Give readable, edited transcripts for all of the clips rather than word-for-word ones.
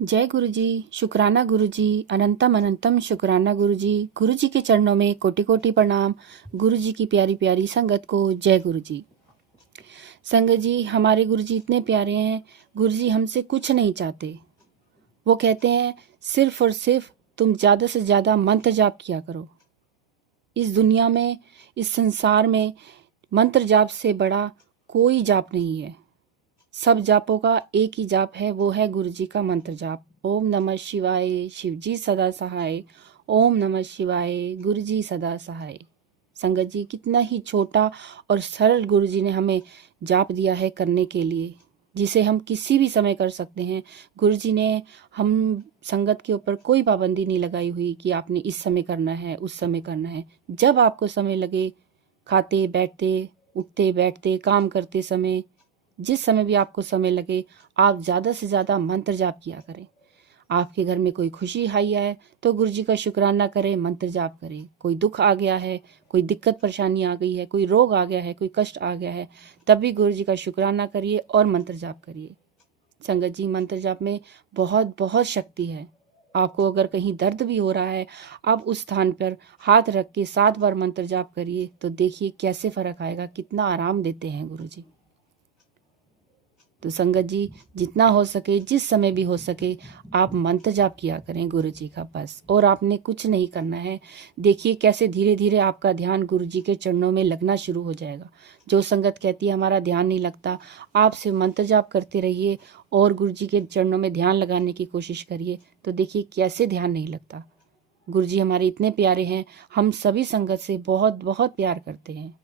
जय गुरु जी। शुक्राना गुरु जी। अनंतम अनंतम शुक्राना गुरु जी। गुरु जी के चरणों में कोटि कोटि प्रणाम। गुरु जी की प्यारी प्यारी संगत को जय गुरु जी। संगत जी, हमारे गुरु जी इतने प्यारे हैं। गुरु जी हमसे कुछ नहीं चाहते। वो कहते हैं सिर्फ और सिर्फ तुम ज़्यादा से ज़्यादा मंत्र जाप किया करो। इस दुनिया में, इस संसार में मंत्र जाप से बड़ा कोई जाप नहीं है। सब जापों का एक ही जाप है, वो है गुरु जी का मंत्र जाप। ओम नमः शिवाय, शिव जी सदा सहाय। ओम नमः शिवाय, गुरु जी सदा सहाय। संगत जी, कितना ही छोटा और सरल गुरु जी ने हमें जाप दिया है करने के लिए, जिसे हम किसी भी समय कर सकते हैं। गुरु जी ने हम संगत के ऊपर कोई पाबंदी नहीं लगाई हुई कि आपने इस समय करना है, उस समय करना है। जब आपको समय लगे, खाते बैठते, उठते बैठते, काम करते समय, जिस समय भी आपको समय लगे, आप ज़्यादा से ज़्यादा मंत्र जाप किया करें। आपके घर में कोई खुशी आई है तो गुरु जी का शुक्राना करें, मंत्र जाप करें। कोई दुख आ गया है, कोई दिक्कत परेशानी आ गई है, कोई रोग आ गया है, कोई कष्ट आ गया है, तब भी गुरु जी का शुक्राना करिए और मंत्र जाप करिए। संगत जी, मंत्र जाप में बहुत बहुत शक्ति है। आपको अगर कहीं दर्द भी हो रहा है, आप उस स्थान पर हाथ रख के 7 बार मंत्र जाप करिए, तो देखिए कैसे फर्क आएगा, कितना आराम देते हैं गुरु जी। तो संगत जी, जितना हो सके, जिस समय भी हो सके, आप मंत्र जाप किया करें गुरु जी का, बस। और आपने कुछ नहीं करना है। देखिए कैसे धीरे धीरे आपका ध्यान गुरु जी के चरणों में लगना शुरू हो जाएगा। जो संगत कहती है हमारा ध्यान नहीं लगता, आप सिर्फ मंत्र जाप करते रहिए और गुरु जी के चरणों में ध्यान लगाने की कोशिश करिए, तो देखिए कैसे ध्यान नहीं लगता। गुरु जी हमारे इतने प्यारे हैं, हम सभी संगत से बहुत बहुत प्यार करते हैं।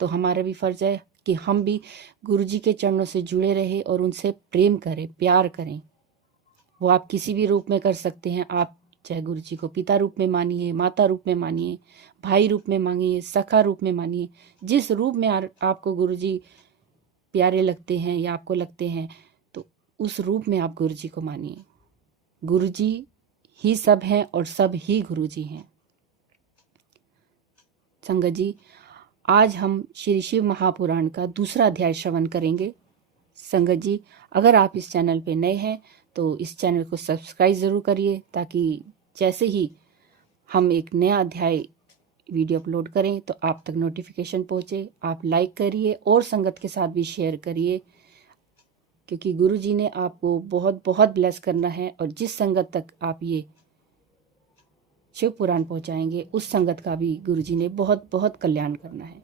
तो हमारा भी फर्ज है कि हम भी गुरु जी के चरणों से जुड़े रहे और उनसे प्रेम करें, प्यार करें। वो आप किसी भी रूप में कर सकते हैं। आप चाहे गुरु जी को पिता रूप में मानिए, माता रूप में मानिए, भाई रूप में मानिए, सखा रूप में मानिए। जिस रूप में आपको गुरु जी प्यारे लगते हैं या आपको लगते हैं, तो उस रूप में आप गुरु जी को मानिए। गुरु जी ही सब हैं और सब ही गुरु जी हैं। संगत जी, आज हम श्री शिव महापुराण का दूसरा अध्याय श्रवण करेंगे। संगत जी, अगर आप इस चैनल पे नए हैं तो इस चैनल को सब्सक्राइब ज़रूर करिए, ताकि जैसे ही हम एक नया अध्याय वीडियो अपलोड करें तो आप तक नोटिफिकेशन पहुंचे। आप लाइक करिए और संगत के साथ भी शेयर करिए, क्योंकि गुरु जी ने आपको बहुत बहुत ब्लेस करना है और जिस संगत तक आप ये शिव पुराण पहुंचाएंगे, उस संगत का भी गुरु जी ने बहुत बहुत कल्याण करना है।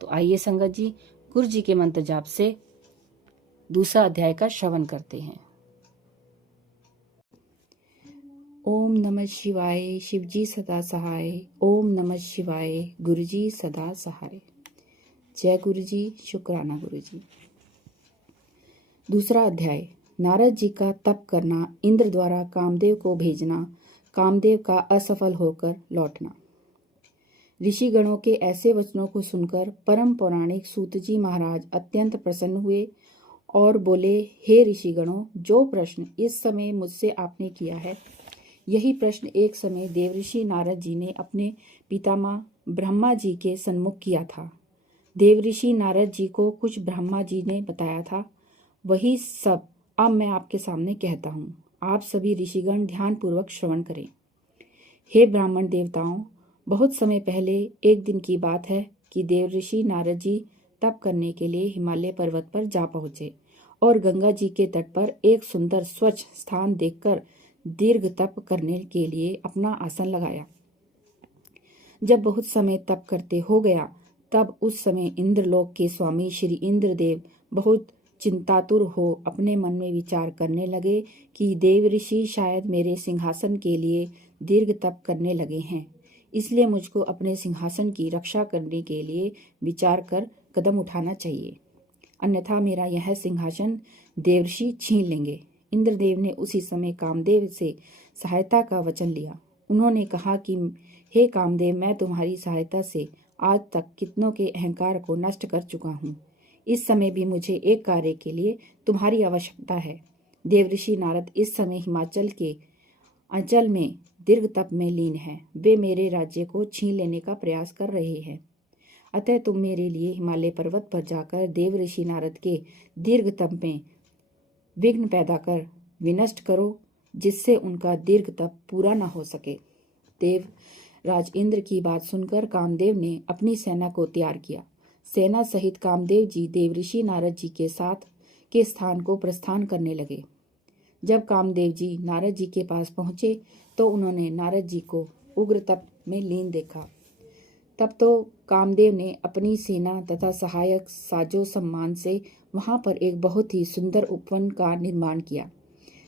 तो आइए संगत जी, गुरु जी के मंत्र जाप से दूसरा अध्याय का श्रवण करते हैं। ओम नमः शिवाय, शिव जी सदा सहाय। ओम नमः शिवाय, गुरु जी सदा सहाय। जय गुरु जी। शुक्राना गुरु जी। दूसरा अध्याय, नारद जी का तप करना, इंद्र द्वारा कामदेव को भेजना, कामदेव का असफल होकर लौटना। ऋषिगणों के ऐसे वचनों को सुनकर परम पौराणिक सूत जी महाराज अत्यंत प्रसन्न हुए और बोले, हे ऋषिगणों, जो प्रश्न इस समय मुझसे आपने किया है, यही प्रश्न एक समय देवऋषि नारद जी ने अपने पितामह ब्रह्मा जी के सन्मुख किया था। देवऋषि नारद जी को कुछ ब्रह्मा जी ने बताया था, वही सब अब मैं आपके सामने कहता हूँ। आप सभी ऋषिगण ध्यानपूर्वक श्रवण करें। हे ब्राह्मण देवताओं, बहुत समय पहले एक दिन की बात है कि देवऋषि नारद जी तप करने के लिए हिमालय पर्वत पर जा पहुंचे और गंगा जी के तट पर एक सुंदर स्वच्छ स्थान देखकर दीर्घ तप करने के लिए अपना आसन लगाया। जब बहुत समय तप करते हो गया, तब उस समय इंद्रलोक के स्वामी श्री इंद्रदेव बहुत चिंतातुर हो अपने मन में विचार करने लगे कि देवऋषि शायद मेरे सिंहासन के लिए दीर्घ तप करने लगे हैं, इसलिए मुझको अपने सिंहासन की रक्षा करने के लिए विचार कर कदम उठाना चाहिए, अन्यथा मेरा यह सिंहासन देवऋषि छीन लेंगे। इंद्रदेव ने उसी समय कामदेव से सहायता का वचन लिया। उन्होंने कहा कि हे कामदेव, मैं तुम्हारी सहायता से आज तक कितनों के अहंकार को नष्ट कर चुका हूँ। इस समय भी मुझे एक कार्य के लिए तुम्हारी आवश्यकता है। देवऋषि नारद इस समय हिमाचल के अंचल में दीर्घ तप में लीन है। वे मेरे राज्य को छीन लेने का प्रयास कर रहे हैं। अतः तुम मेरे लिए हिमालय पर्वत पर जाकर देवऋषि नारद के दीर्घ तप में विघ्न पैदा कर विनष्ट करो। जिससे उनका दीर्घ तप पूरा न हो सके। देव राज इंद्र की बात सुनकर कामदेव ने अपनी सेना को तैयार किया। सेना सहित कामदेव जी देवऋषि नारद जी के साथ के स्थान को प्रस्थान करने लगे। जब कामदेव जी नारद जी के पास पहुंचे तो उन्होंने नारद जी को उग्र तप में लीन देखा। तब तो कामदेव ने अपनी सेना तथा सहायक साजो सम्मान से वहां पर एक बहुत ही सुंदर उपवन का निर्माण किया,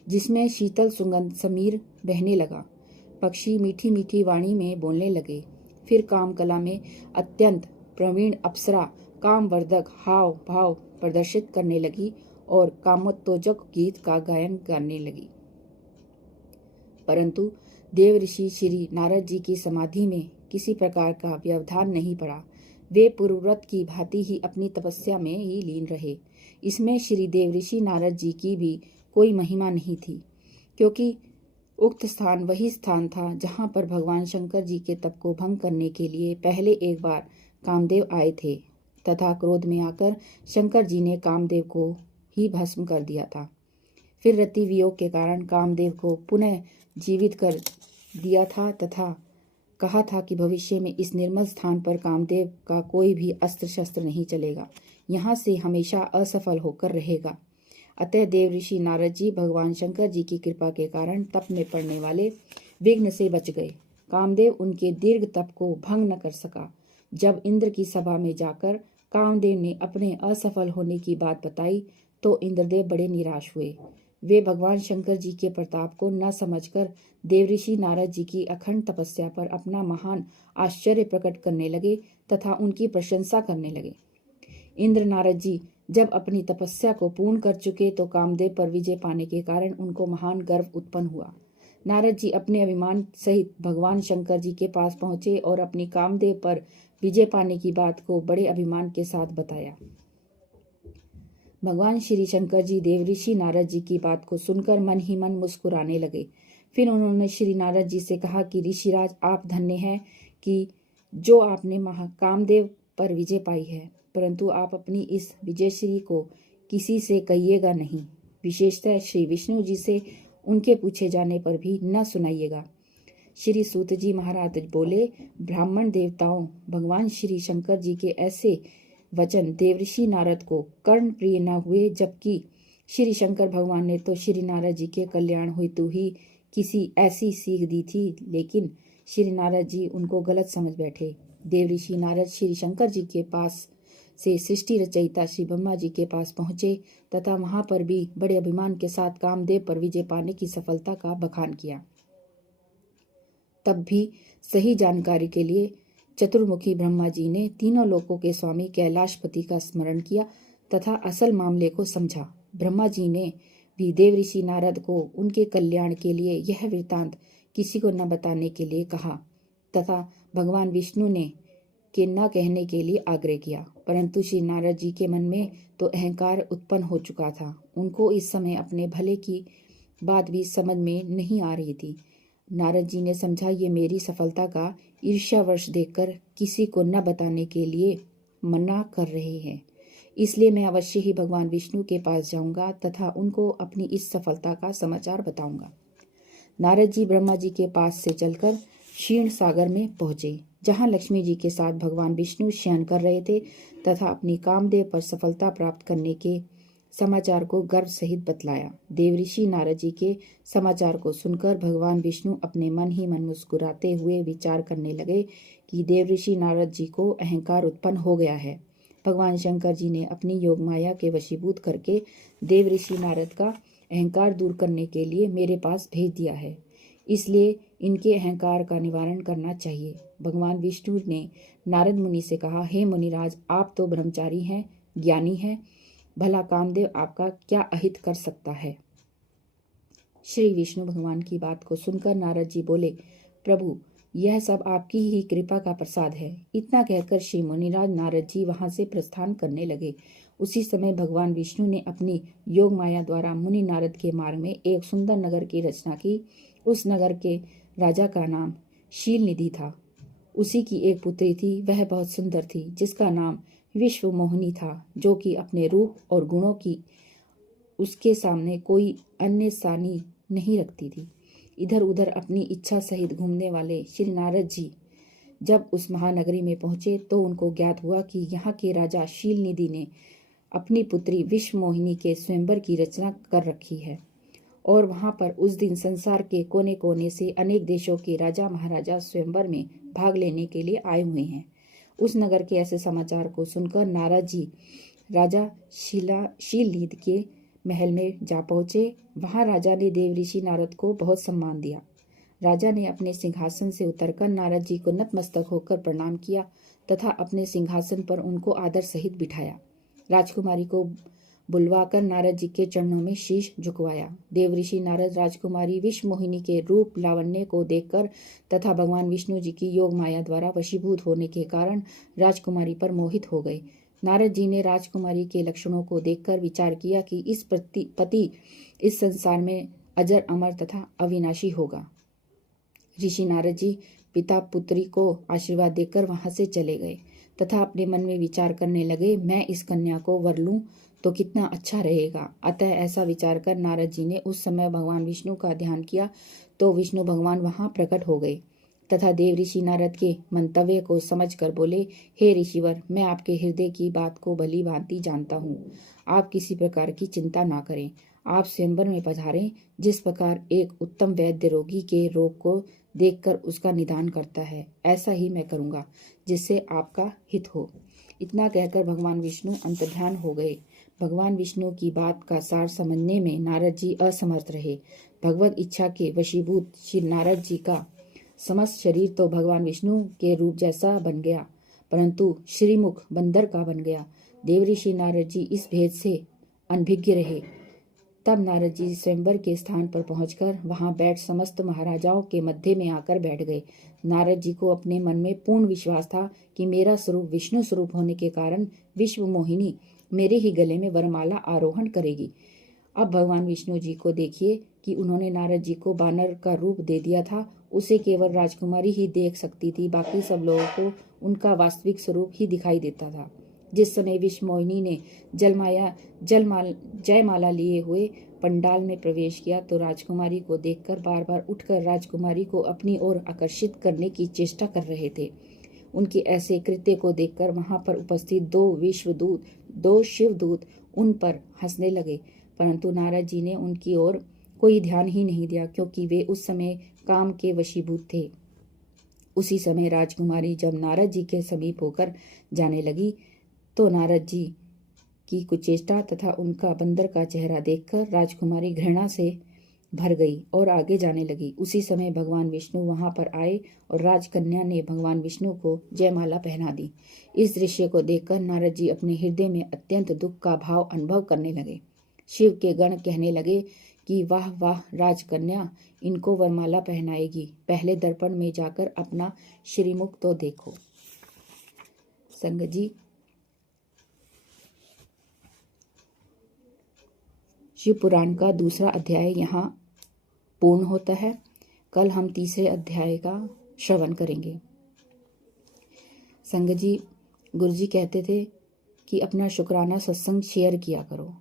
जिसमें शीतल सुगंध समीर बहने लगा। पक्षी मीठी मीठी वाणी में बोलने लगे। फिर काम कला में अत्यंत प्रवीण अप्सरा कामवर्धक हाव भाव प्रदर्शित करने लगी और कामोत्तेजक गीत का गायन करने लगी। परंतु देव ऋषि श्री नारद जी की समाधि में किसी प्रकार का व्यवधान नहीं पड़ा। वे पूर्वव्रत की भांति ही अपनी तपस्या में ही लीन रहे। इसमें श्री देव ऋषि नारद जी की भी कोई महिमा नहीं थी, क्योंकि उक्त स्थान वही स्थान था जहाँ पर भगवान शंकर जी के तप को भंग करने के लिए पहले एक बार कामदेव आए थे तथा क्रोध में आकर शंकर जी ने कामदेव को ही भस्म कर दिया था। फिर रति वियोग के कारण कामदेव को पुनः जीवित कर दिया था तथा कहा था कि भविष्य में इस निर्मल स्थान पर कामदेव का कोई भी अस्त्र शस्त्र नहीं चलेगा, यहाँ से हमेशा असफल होकर रहेगा। अतः देव ऋषि नारद जी भगवान शंकर जी की कृपा के कारण तप में पड़ने वाले विघ्न से बच गए। कामदेव उनके दीर्घ तप को भंग न कर सका। जब इंद्र की सभा में जाकर कामदेव ने अपने असफल होने की बात बताई तो इंद्रदेव बड़े निराश हुए। वे भगवान शंकर जी के प्रताप को न समझकर देवऋषि नारद जी की अखंड तपस्या पर अपना महान आश्चर्य प्रकट करने लगे तथा उनकी प्रशंसा करने लगे। इंद्र नारद जी जब अपनी तपस्या को पूर्ण कर चुके तो कामदेव पर विजय पाने के कारण उनको महान गर्व उत्पन्न हुआ। नारद जी अपने अभिमान सहित भगवान शंकर जी के पास पहुंचे और अपनी कामदेव पर विजय पाने की बात को बड़े अभिमान के साथ बताया। भगवान श्री शंकर जी देवऋषि नारद जी की बात को सुनकर मन ही मन मुस्कुराने लगे। फिर उन्होंने श्री नारद जी से कहा कि ऋषिराज, आप धन्य हैं कि जो आपने कामदेव पर विजय पाई है, परंतु आप अपनी इस विजयश्री को किसी से कहिएगा नहीं, विशेषतः श्री विष्णु जी से उनके पूछे जाने पर भी न सुनाइएगा। श्री सूत जी महाराज बोले, ब्राह्मण देवताओं भगवान श्री शंकर जी के ऐसे वचन देवऋषि नारद को कर्ण प्रिय न हुए, जबकि श्री शंकर भगवान ने तो श्री नारद जी के कल्याण हेतु ही किसी ऐसी सीख दी थी, लेकिन श्री नारद जी उनको गलत समझ बैठे। देवऋषि नारद श्री शंकर जी के पास से सृष्टि रचयिता श्री ब्रह्मा जी के पास पहुंचे तथा वहां पर भी बड़े अभिमान के साथ कामदेव पर विजय पाने की सफलता का बखान किया। तब भी सही जानकारी के लिए चतुर्मुखी ब्रह्मा जी ने तीनों लोकों के स्वामी कैलाशपति का स्मरण किया तथा असल मामले को समझा। ब्रह्मा जी ने भी देवऋषि नारद को उनके कल्याण के लिए यह वृत्तांत किसी को न बताने के लिए कहा तथा भगवान विष्णु ने के न कहने के लिए आग्रह किया। परंतु श्री नारद जी के मन में तो अहंकार उत्पन्न हो चुका था। उनको इस समय अपने भले की बात भी समझ में नहीं आ रही थी। नारद जी ने समझा, ये मेरी सफलता का ईर्ष्यावश देखकर किसी को न बताने के लिए मना कर रहे हैं, इसलिए मैं अवश्य ही भगवान विष्णु के पास जाऊंगा तथा उनको अपनी इस सफलता का समाचार बताऊंगा। नारद जी ब्रह्मा जी के पास से चलकर क्षीण सागर में पहुंचे, जहां लक्ष्मी जी के साथ भगवान विष्णु शयन कर रहे थे तथा अपनी कामदेव पर सफलता प्राप्त करने के समाचार को गर्व सहित बतलाया। देवऋषि नारद जी के समाचार को सुनकर भगवान विष्णु अपने मन ही मन मुस्कुराते हुए विचार करने लगे कि देवऋषि नारद जी को अहंकार उत्पन्न हो गया है। भगवान शंकर जी ने अपनी योग माया के वशीभूत करके देवऋषि नारद का अहंकार दूर करने के लिए मेरे पास भेज दिया है, इसलिए इनके अहंकार का निवारण करना चाहिए। भगवान विष्णु ने नारद मुनि से कहा, हे मुनिराज, आप तो ब्रह्मचारी हैं, ज्ञानी हैं, भला कामदेव आपका क्या अहित कर सकता है। श्री विष्णु भगवान की बात को सुनकर नारद जी बोले, प्रभु, यह सब आपकी ही कृपा का प्रसाद है। इतना कहकर श्री मुनिराज नारद जी वहां से प्रस्थान करने लगे। उसी समय भगवान विष्णु ने अपनी योग माया द्वारा मुनि नारद के मार्ग में एक सुंदर नगर की रचना की। उस नगर के राजा का नाम शील निधि था। उसी की एक पुत्री थी, वह बहुत सुंदर थी, जिसका नाम विश्व मोहिनी था, जो कि अपने रूप और गुणों की उसके सामने कोई अन्य सानी नहीं रखती थी। इधर उधर अपनी इच्छा सहित घूमने वाले श्री नारद जी जब उस महानगरी में पहुंचे तो उनको ज्ञात हुआ कि यहाँ के राजा शीलनिधि ने अपनी पुत्री विश्व मोहिनी के स्वयंवर की रचना कर रखी है और वहां पर उस दिन संसार के कोने कोने से अनेक देशों के राजा महाराजा स्वयंवर में भाग लेने के लिए आए हुए हैं। उस नगर के ऐसे समाचार को सुनकर नारद जी राजा शीलनिधि के महल में जा पहुंचे। वहां राजा ने देव ऋषि नारद को बहुत सम्मान दिया। राजा ने अपने सिंहासन से उतरकर नारद जी को नतमस्तक होकर प्रणाम किया तथा अपने सिंहासन पर उनको आदर सहित बिठाया। राजकुमारी को बुलवाकर नारद जी के चरणों में शीश झुकवाया। देव ऋषि नारद राजकुमारी विश्व मोहिनी के रूप लावण्य को देखकर तथा भगवान विष्णु जी की योग माया द्वारा वशीभूत होने के कारण राजकुमारी पर मोहित हो गए। नारद जी ने राजकुमारी के लक्षणों को देखकर विचार किया कि इस पति इस संसार में अजर अमर तथा अविनाशी होगा। ऋषि नारद जी पिता पुत्री को आशीर्वाद देकर वहां से चले गए तथा अपने मन में विचार करने लगे, मैं इस कन्या को वर लूं तो कितना अच्छा रहेगा। अतः ऐसा विचार कर नारद जी ने उस समय भगवान विष्णु का ध्यान किया तो विष्णु भगवान वहां प्रकट हो गए तथा देव ऋषि नारद के मंतव्य को समझकर बोले, हे ऋषिवर, मैं आपके हृदय की बात को भली भांति जानता हूँ। आप किसी प्रकार की चिंता ना करें। आप स्वयंवर में पधारें। जिस प्रकार एक उत्तम वैद्य रोगी के रोग को देखकर उसका निदान करता है, ऐसा ही मैं करूँगा जिससे आपका हित हो। इतना कहकर भगवान विष्णु अंतर्ध्यान हो गए। भगवान विष्णु की बात का सार समझने में नारद जी असमर्थ रहे। भगवत इच्छा के वशीभूत श्री नारद जी का समस्त शरीर तो भगवान विष्णु के रूप जैसा बन गया, परंतु श्रीमुख बंदर का बन गया। देव ऋषि नारद जी इस भेद से अनभिज्ञ रहे। तब नारद जी स्वयंवर के स्थान पर पहुंचकर वहां बैठ समस्त महाराजाओं के मध्य में आकर बैठ गए। नारद जी को अपने मन में पूर्ण विश्वास था कि मेरा स्वरूप विष्णु स्वरूप होने के कारण विश्व मोहिनी मेरे ही गले में वरमाला आरोहण करेगी। अब भगवान विष्णु जी को देखिए कि उन्होंने नारद जी को बानर का रूप दे दिया था। उसे केवल राजकुमारी ही देख सकती थी, बाकी सब लोगों को उनका वास्तविक स्वरूप ही दिखाई देता था। जिस समय विश्व मोहिनी ने जयमाला लिए हुए पंडाल में प्रवेश किया तो राजकुमारी को देखकर बार बार उठकर राजकुमारी को अपनी ओर आकर्षित करने की चेष्टा कर रहे थे। उनके ऐसे कृत्य को देखकर वहां पर उपस्थित दो शिवदूत उन पर हंसने लगे, परंतु नारद जी ने उनकी ओर कोई ध्यान ही नहीं दिया क्योंकि वे उस समय काम के वशीभूत थे। उसी समय राजकुमारी जब नारद जी के समीप होकर जाने लगी तो नारद जी की कुचेष्टा तथा उनका बंदर का चेहरा देखकर राजकुमारी घृणा से भर गई और आगे जाने लगी। उसी समय भगवान विष्णु वहां पर आए और राजकन्या ने भगवान विष्णु को जयमाला पहना दी। इस दृश्य को देखकर नारद जी अपने हृदय में अत्यंत दुख का भाव अनुभव करने लगे। शिव के गण कहने लगे कि वाह वाह, राजकन्या इनको वरमाला पहनाएगी। पहले दर्पण में जाकर अपना श्रीमुख तो देखो। संगत जी, शिव पुराण का दूसरा अध्याय यहाँ पूर्ण होता है। कल हम तीसरे अध्याय का श्रवण करेंगे। संगत जी, गुरुजी कहते थे कि अपना शुक्राना सत्संग शेयर किया करो।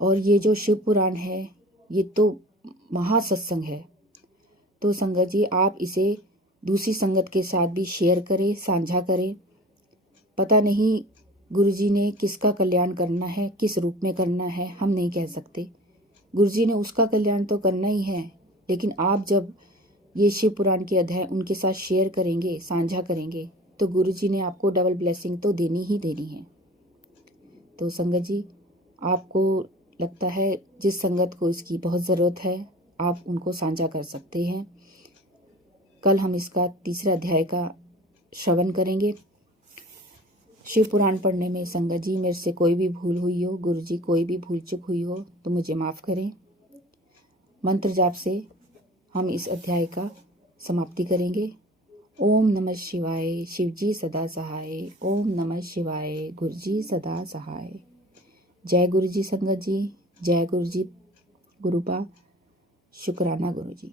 और ये जो शिव पुराण है ये तो महासत्संग है, तो संगत जी आप इसे दूसरी संगत के साथ भी शेयर करें, साझा करें। पता नहीं गुरुजी ने किसका कल्याण करना है, किस रूप में करना है, हम नहीं कह सकते। गुरुजी ने उसका कल्याण तो करना ही है, लेकिन आप जब ये शिव पुराण के अध्याय उनके साथ शेयर करेंगे, साझा करेंगे, तो गुरुजी ने आपको डबल ब्लेसिंग तो देनी ही देनी है। तो संगत जी, आपको लगता है जिस संगत को इसकी बहुत ज़रूरत है आप उनको साझा कर सकते हैं। कल हम इसका तीसरा अध्याय का श्रवण करेंगे। शिव पुराण पढ़ने में संगत जी मेरे से कोई भी भूल हुई हो, गुरुजी कोई भी भूल चूक हुई हो तो मुझे माफ़ करें। मंत्र जाप से हम इस अध्याय का समाप्ति करेंगे। ओम नमः शिवाय, शिवजी सदा सहाय। ओम नमः शिवाय, गुरुजी सदा सहाय। जय गुरुजी संगत जी, जय गुरुजी गुरुपा। शुक्राना गुरुजी।